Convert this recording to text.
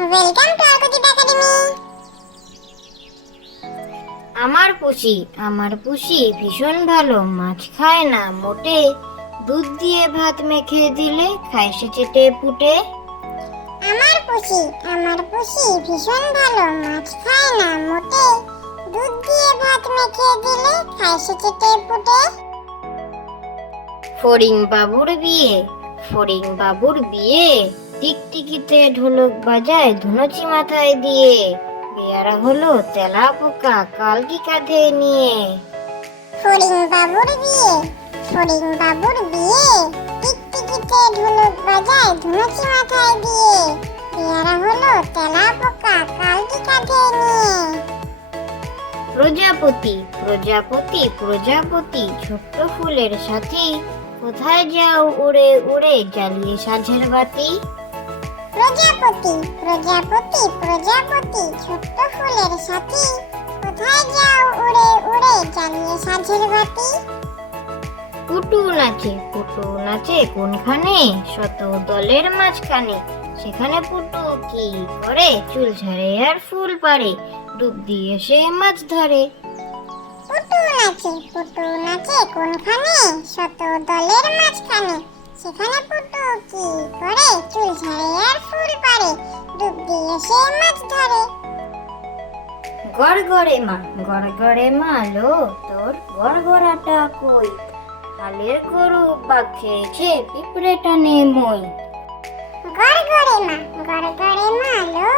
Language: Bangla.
ওয়েলকাম টু একাডেমি আমার পুষি আমার পুষি ভীষণ ভালো মাছ খায় না মোটে। দুধ দিয়ে ভাত মেখে দিলে খায় সে চেটে পুটে। আমার পুষি আমার পুষি ভীষণ ভালো মাছ খায় না মোটে। দুধ দিয়ে ভাত মেখে দিলে খায় সে চেটে পুটে। ফড়িং বাবুর বিয়ে ফড়িং বাবুর বিয়ে। টিকটিকিতে ঢোলক বাজায় ধুনুচি মাথায় দিয়ে। বেয়ারা হলো তেলা পোকা কালকি কাঁধে নিয়ে। ফড়িং বাবুর বিয়ে ফড়িং বাবুর বিয়ে টিকটিকিতে ঢোলক বাজায় ধুনুচি মাথায় দিয়ে। হলো তেলা পোকা কালকি কাঁধে নিয়ে। প্রজাপতি প্রজাপতি প্রজাপতি ছোট্ট ফুলের সাথী কোথায় যাও উড়ে উড়ে জ্বালিয়ে সাঁঝের বাতি? প্রজাপতি প্রজাপতি প্রজাপতি ছোট্ট ফুলের সাথী। কোথায় যাও উড়ে উড়ে জ্বালিয়ে সাঁঝের বাতি। পুটু নাচে পুটু নাচে কোনখানে? শত দলের মাঝখানে। সেখানে পুটু কি করে? চুল ঝাড়ে আর ফুল পারে ডুব দিয়ে সে মাছ ধরে। পুটু নাচে পুটু নাচে কোনখানে? শত দলের মাঝখানে। সেখানে পুটু কি করে? চুল ডুব দিয়ে সে মাছ ধরে গড় গড়ে মা গড় গড়ে মা লো তোর গড়গড়াটা কই হালের গরু বা খেয়েছে পিঁপড়েটা নে মই। গড়গড়ে মা গড়গড়ে মা, লো।